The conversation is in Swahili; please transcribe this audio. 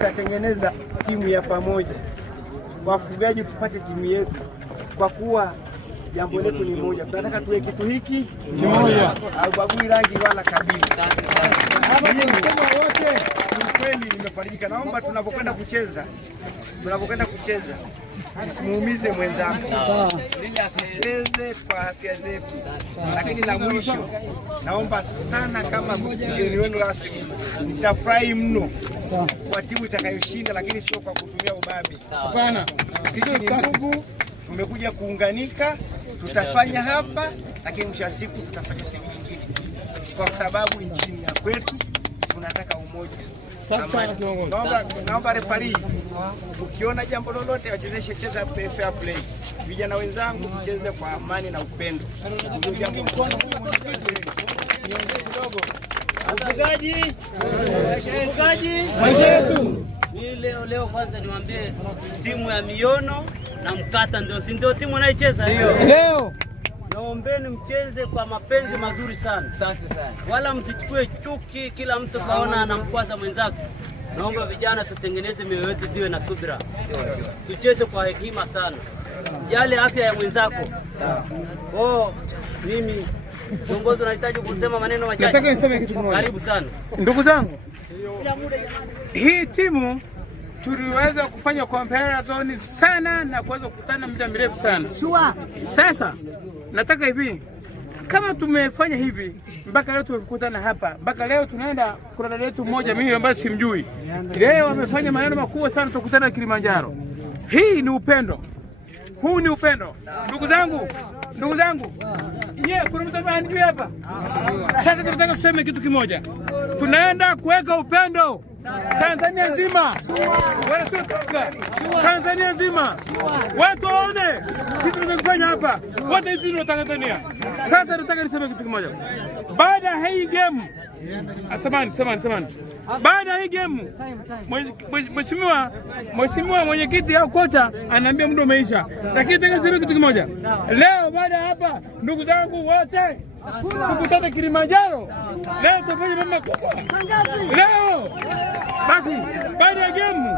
Tunatengeneza timu ya pamoja, wafugaji tupate timu yetu, kwa kuwa jambo letu ni moja. Tunataka tuwe kitu hiki kimoja, haubagui rangi wala kabila. Wote kweli nimefarijika. Naomba tunapokwenda kucheza usimuumize mwenzako, tucheze kwa afya zetu. Lakini la mwisho, naomba sana kama mgeni wenu rasmi, nitafurahi mno kwa timu itakayoshinda, lakini sio kwa kutumia ubabi. Hapana, sisi ni ndugu, tumekuja kuunganika. Tutafanya hapa, lakini mwisho wa siku tutafanya sehemu nyingine, kwa sababu nchini ya kwetu tunataka umoja. Naomba refarii, ukiona jambo lolote wachezeshe, cheza fair play. Vijana wenzangu, tucheze kwa amani na upendo. Ufugaji leo kwanza niwaambie, timu ya Miono na Mkata ndio timu inaicheza leo. Naombeni mcheze kwa mapenzi mazuri sana. Asante sana. Wala msichukue chuki, kila mtu kaona anamkwaza mwenzake. Naomba vijana tutengeneze mioyo yetu ziwe na subira. Tucheze kwa hekima sana. Jali afya ya mwenzako. Mimi kiongozi unahitaji kusema maneno machache. Nataka niseme kitu kimoja. Karibu sana. Ndugu zangu, hii timu tuliweza kufanya comparison sana na kuweza kukutana muda mrefu sana. Sasa nataka hivi, kama tumefanya hivi mpaka leo tumekutana hapa, mpaka leo tunaenda, kuna dada yetu mmoja mimi ambaye simjui, leo wamefanya maneno makubwa sana, tukutana Kilimanjaro. Hii ni upendo, huu ni upendo. Ndugu zangu, kuna mtu ambaye anijui hapa. Sasa tunataka tuseme kitu kimoja, tunaenda kuweka upendo Tanzania nzima, Tanzania nzima, watu waone kitu tunachofanya hapa, wote hizi ni Tanzania. Sasa nataka niseme kitu kimoja, baada ya hii game, samani, baada ya hii game, mheshimiwa mwenyekiti au kocha ananiambia muda umeisha, lakini nataka niseme kitu kimoja leo. Baada ya hapa, ndugu zangu wote, tukutane Kilimanjaro leo, tufanye mambo makubwa leo. Basi baada ya game